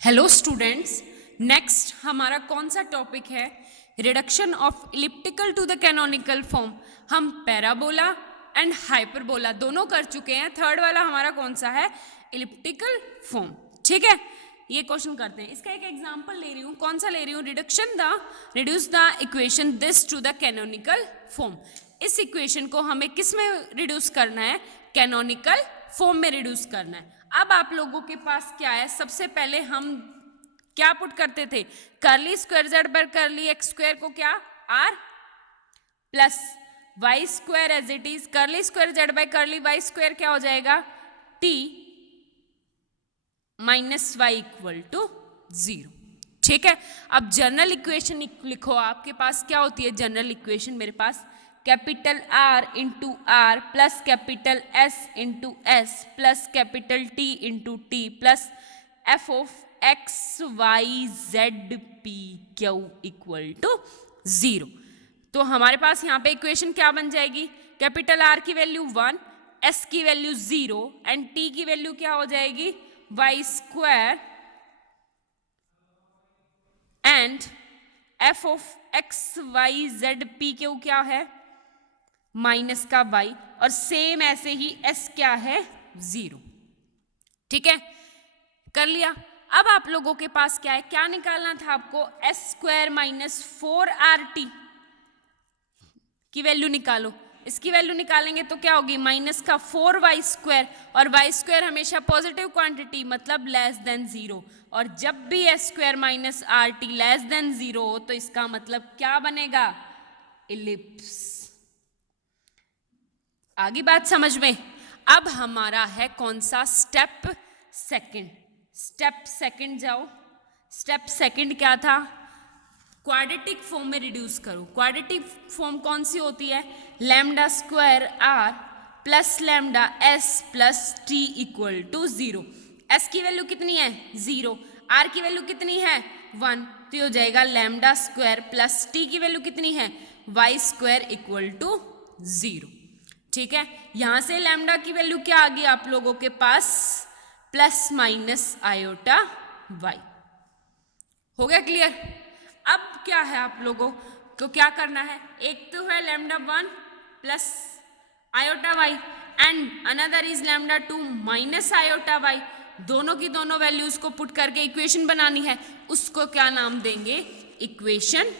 Hello students, next हमारा कौन सा टॉपिक है? Reduction of elliptical to the canonical form. हम पैराबोला एंड हाइपरबोला दोनों कर चुके हैं। थर्ड वाला हमारा कौन सा है? Elliptical form. ठीक है, ये क्वेश्चन करते हैं। इसका एक एग्जांपल ले रही हूँ। कौन सा ले रही हूँ? Reduce the equation this to the canonical form. इस इक्वेशन को हमें किस में रिड्यूस करना है? कैनोनिकल फॉर्म में रिड्यूस करना है। अब आप लोगों के पास क्या है? सबसे पहले हम क्या पुट करते थे? करली स्क्वायर जेड पर करली एक्स स्क्वायर को क्या? R plus Y square as it is. Curly square Z by curly Y square क्या हो जाएगा? T minus Y equal to 0। ठीक है, अब जनरल इक्वेशन लिखो। आपके पास क्या होती है जनरल इक्वेशन? मेरे पास capital R into R plus capital S into S plus capital T into T plus F of X Y Z P Q equal to 0। तो हमारे पास यहाँ पे इक्वेशन क्या बन जाएगी? कैपिटल आर की वैल्यू 1, एस की वैल्यू 0 एंड टी की वैल्यू क्या हो जाएगी? Y square and F of X Y Z P Q क्या है? माइनस का y, और सेम ऐसे ही s क्या है? 0। ठीक है, कर लिया। अब आप लोगों के पास क्या है? क्या निकालना था आपको? एस स्क्वायर माइनस 4RT की वैल्यू निकालो। इसकी वैल्यू निकालेंगे तो क्या होगी? माइनस का 4y स्क्वायर, और y स्क्वायर हमेशा पॉजिटिव क्वांटिटी मतलब लेस देन 0, और जब भी s square minus RT less than 0 हो तो इसका मतलब क्या बनेगा? इलिप्स। आगे बात समझ में? अब हमारा है कौन सा? Step second. स्टेप सेकंड जाओ। स्टेप सेकंड क्या था? क्वाड्रेटिक फॉर्म में रिड्यूस करो। क्वाड्रेटिक फॉर्म कौन सी होती है? Lambda square R plus lambda S plus T equal to 0। S की वैल्यू कितनी है? 0। आर की वैल्यू कितनी है? 1। तो ये हो जाएगा लैम्डा स्क्वायर प्लस टी की वैल्यू कितनी है? Y square equal to 0। ठीक है, यहां से लैम्डा की वैल्यू क्या आ गई आप लोगों के पास? Plus minus iota Y. हो गया क्लियर? अब क्या है आप लोगों को क्या करना है? एक तो है lambda 1 plus iota Y and another is lambda 2 minus iota Y. दोनों की दोनों वैल्यूज को पुट करके इक्वेशन बनानी है। उसको क्या नाम देंगे? इक्वेशन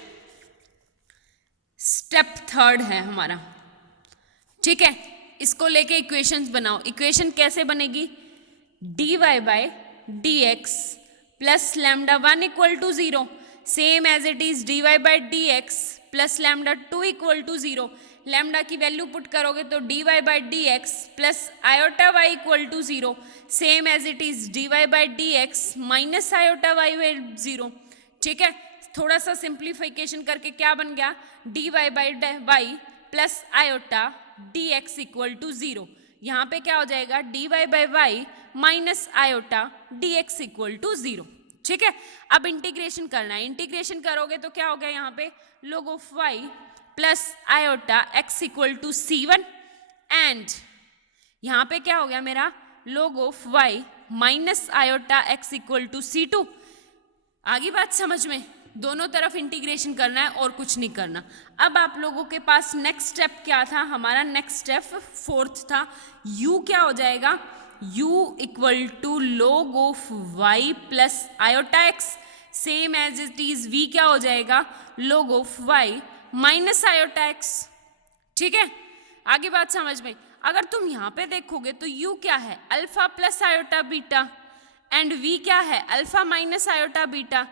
स्टेप थर्ड है हमारा। ठीक है, इसको लेके इक्वेशंस बनाओ। इक्वेशन कैसे बनेगी? dy by D X plus lambda 1 equal to 0 same as it is dy by D X plus lambda 2 equal to 0। लैम्डा की वैल्यू पुट करोगे तो dy by D X plus iota y equal to 0 same as it is dy by D X minus iota y by 0। ठीक है, थोड़ा सा simplification करके क्या बन गया? dy by y plus iota d x equal to 0। यहाँ पे क्या हो जाएगा? D y by y minus iota d x equal to 0। ठीक है, अब इंटीग्रेशन करना है। इंटीग्रेशन करोगे तो क्या हो गया? यहाँ पे log of y plus iota x equal to c1 and यहाँ पे क्या हो गया मेरा? log of y minus iota x equal to c2। आगे बात समझ में? दोनों तरफ इंटीग्रेशन करना है और कुछ नहीं करना। अब आप लोगों के पास नेक्स्ट स्टेप क्या था? हमारा नेक्स्ट स्टेप फोर्थ था। u क्या हो जाएगा? u equal to log of y plus iota x same as it is v क्या हो जाएगा? log of y minus iota x। ठीक है, आगे बात समझ में? अगर तुम यहाँ पे देखोगे तो u क्या है? Alpha plus iota beta and v क्या है? Alpha minus iota beta.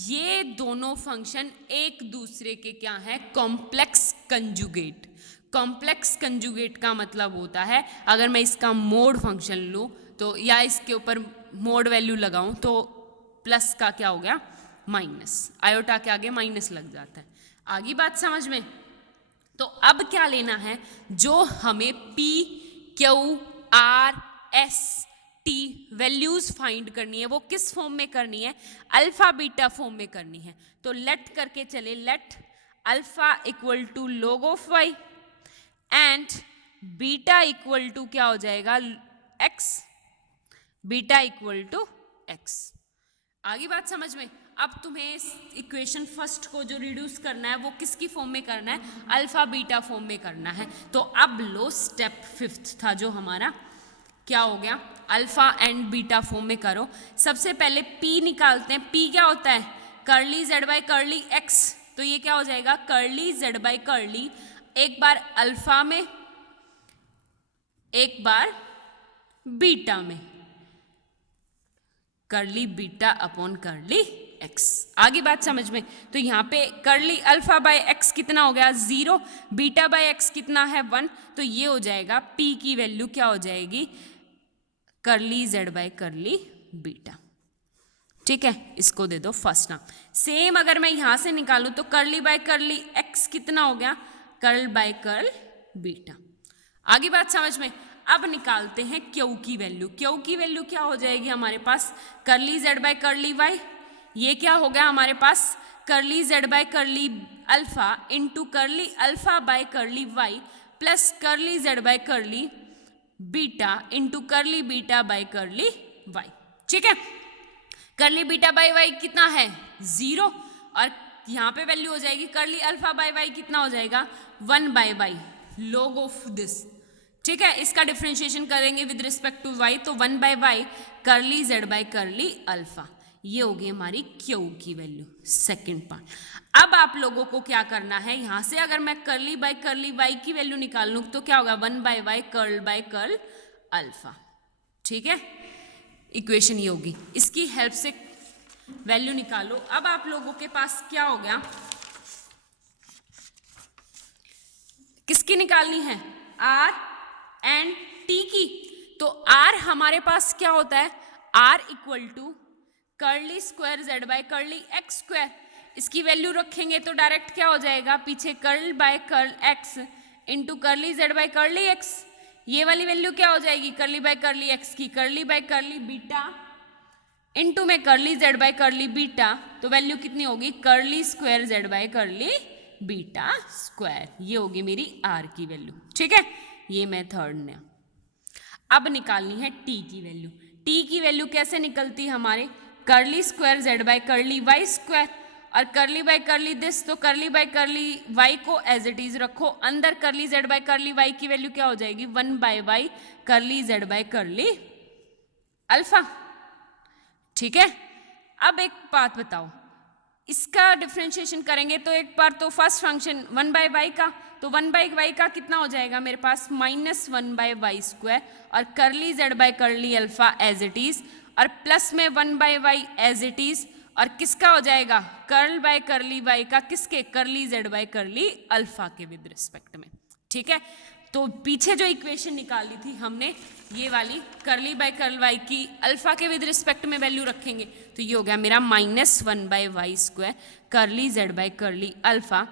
ये दोनों फंक्शन एक दूसरे के क्या है? Complex conjugate. कॉम्प्लेक्स कंजुगेट का मतलब होता है अगर मैं इसका मोड फंक्शन लूँ तो या इसके ऊपर मोड वैल्यू लगाऊं तो प्लस का क्या हो गया? माइनस। आयोटा के आगे माइनस लग जाता है। आगे बात समझ में? तो अब क्या लेना है? जो हमें P Q R S T values find करनी है वो किस फॉर्म में करनी है? अल्फा बीटा फॉर्म में करनी है। तो लेट करके चले। Let alpha equal to log of y and beta equal to क्या हो जाएगा? x। Beta equal to x। आगे बात समझ में। अब तुम्हें इस इक्वेशन फर्स्ट को जो रिड्यूस करना है वो किसकी फॉर्म में करना है, अल्फा बीटा फॉर्म में करना है। तो अब लो स्टेप फिफ्थ था जो हमारा, क्या हो गया, अल्फा एंड बीटा फॉर्म में करो। सबसे पहले पी निकालते हैं। पी क्या होता है, curly Z by curly x. तो ये क्या हो जाएगा, कर्ली जेड बाई कर्ली, एक बार अल्फा में एक बार बीटा में, curly beta upon curly x. आगे बात समझ में। तो यहाँ पे कर्ली अल्फा बाय एक्स कितना हो गया 0, बीटा बाय एक्स कितना है 1। तो ये हो जाएगा पी की वैल्यू क्या हो जाएगी, curly Z by curly beta. ठीक है, इसको दे दो फर्स्ट नाम। सेम अगर मैं यहां से निकालूं तो कर्ली बाय कर्ली एक्स कितना हो गया, कर्ल बाय कर्ल बीटा। आगे बात समझ में। अब निकालते हैं क्यू की वैल्यू। क्यू की वैल्यू क्या हो जाएगी हमारे पास, curly Z by curly Y. ये क्या हो गया हमारे पास, curly Z by curly alpha into curly alpha by curly Y plus curly Z by curly beta into curly beta by curly Y. ठीक है, कर्ली बीटा बाय वाई कितना है 0, और यहाँ पे वैल्यू हो जाएगी कर्ली अल्फा बाय वाई कितना हो जाएगा 1 by y log of this. ठीक है, इसका डिफरेंशिएशन करेंगे विद रिस्पेक्ट टू वाई, तो 1 by y curly Z by curly alpha. ये होगी हमारी क्यू की वैल्यू, सेकंड पार्ट। अब आप लोगों को क्या करना है, यहां से अगर मैं कर्ली बाय कर्ली वाई की वैल्यू निकाल लूं तो क्या होगा 1 by y curl by curl alpha. ठीक है, इक्वेशन ये होगी, इसकी हेल्प से वैल्यू निकालो। अब आप लोगों के पास क्या हो गया, किसकी निकालनी है, आर एंड टी की। तो आर हमारे पास क्या होता है, R equal to curly square Z by curly X square. इसकी वैल्यू रखेंगे तो डायरेक्ट क्या हो जाएगा, पीछे curl by curl X into curly Z by curly X. ये वाली वैल्यू क्या हो जाएगी, कर्ली बाय कर्ली एक्स की curly by curly beta into में curly Z by curly beta. तो वैल्यू कितनी होगी, curly square Z by curly beta square. ये होगी मेरी आर की वैल्यू। ठीक है, ये मैं थर्ड ने। अब निकालनी है टी की वैल्यू। टी की वैल्यू कैसे निकलती है हमारे, curly square Z by curly y square और कर्ली बाय कर्ली दिस। तो कर्ली बाय कर्ली वाई को एज इट इज रखो, अंदर curly Z by curly y की वैल्यू क्या हो जाएगी 1 by y curly Z by curly alpha. ठीक है, अब एक बात बताओ, इसका डिफरेंशिएशन करेंगे तो एक बार तो फर्स्ट फंक्शन 1 बाय वाई का, तो 1 बाय वाई का कितना हो जाएगा मेरे पास -1 बाय वाई स्क्वायर और curly Z by curly alpha as it is, और प्लस में 1 by y as it is, और किसका हो जाएगा कर्ल बाय कर्ली वाई का, किसके, curly Z by curly alpha के विद रिस्पेक्ट में। ठीक है, तो पीछे जो इक्वेशन निकाली थी हमने ये वाली, कर्ली बाय कर्ल वाई की अल्फा के विद रिस्पेक्ट में वैल्यू रखेंगे तो ये हो गया मेरा -1 by y square curly Z by curly alpha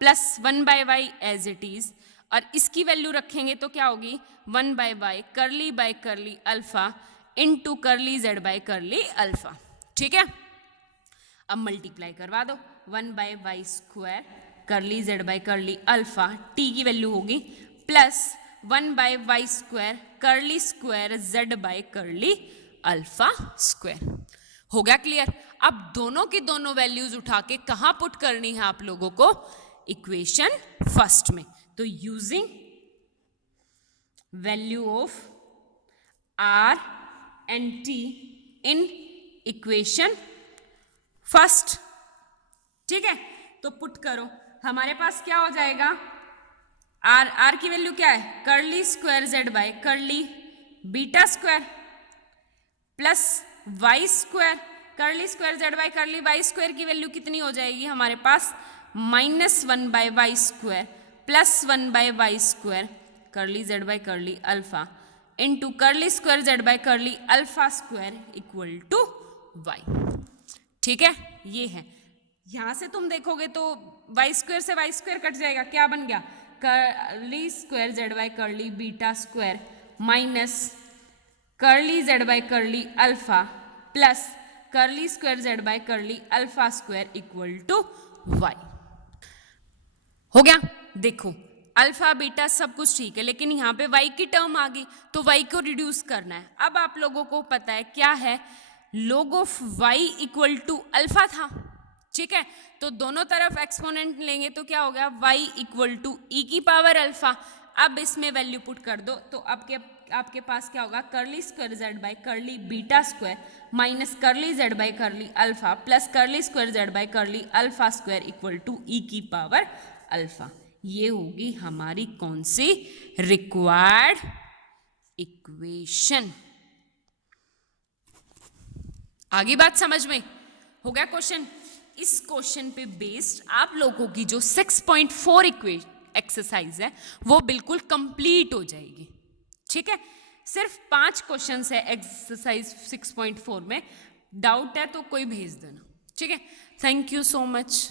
plus 1 by y as it is, और इसकी वैल्यू रखेंगे तो क्या होगी 1 by curly alpha into curly Z by curly alpha. ठीक है, अब मल्टीप्लाई करवा दो, 1 by y square curly Z by curly alpha, T की वैल्यू होगी plus 1 by y square curly square Z by curly alpha square. हो गया clear. अब दोनों की दोनों वैल्यूज उठा के कहां पुट करनी है आप लोगों को, इक्वेशन फर्स्ट में। तो using value of r and t in equation first. ठीक है, तो पुट करो, हमारे पास क्या हो जाएगा, आर की वैल्यू क्या है, curly square Z by curly beta square plus Y square curly square Z by curly y square की वैल्यू कितनी हो जाएगी हमारे पास -1 by y square plus 1 by y square curly Z by curly alpha into curly square Z by curly alpha square equal to y. ठीक है, ये है। यहां से तुम देखोगे तो वाई स्क्वायर से वाई स्क्वायर कट जाएगा, क्या बन गया, curly square Z by curly beta square minus curly Z by curly alpha plus curly square Z by curly alpha square equal to y. हो गया। देखो अल्फा बीटा सब कुछ ठीक है, लेकिन यहाँ पे y की टर्म आ गई तो y को रिड्यूस करना है। अब आप लोगों को पता है क्या है, log of y equal to alpha था, ठीक है, तो दोनों तरफ एक्सपोनेंट लेंगे तो क्या हो गया, y इक्वल टू ई की पावर अल्फा। अब इसमें वैल्यू पुट कर दो तो आपके पास क्या होगा, curly square Z by curly beta square minus curly Z by curly alpha plus curly square Z by curly alpha square equal to E की पावर अल्फा। ये होगी हमारी कौन सी, रिक्वायर्ड इक्वेशन। आगे बात समझ में हो गया क्वेश्चन। इस क्वेश्चन पे बेस्ड आप लोगों की जो 6.4 एक्सरसाइज है वो बिल्कुल कंप्लीट हो जाएगी, ठीक है। सिर्फ 5 क्वेश्चंस है एक्सरसाइज 6.4 में, डाउट है तो कोई भेज देना, ठीक है। Thank you so much.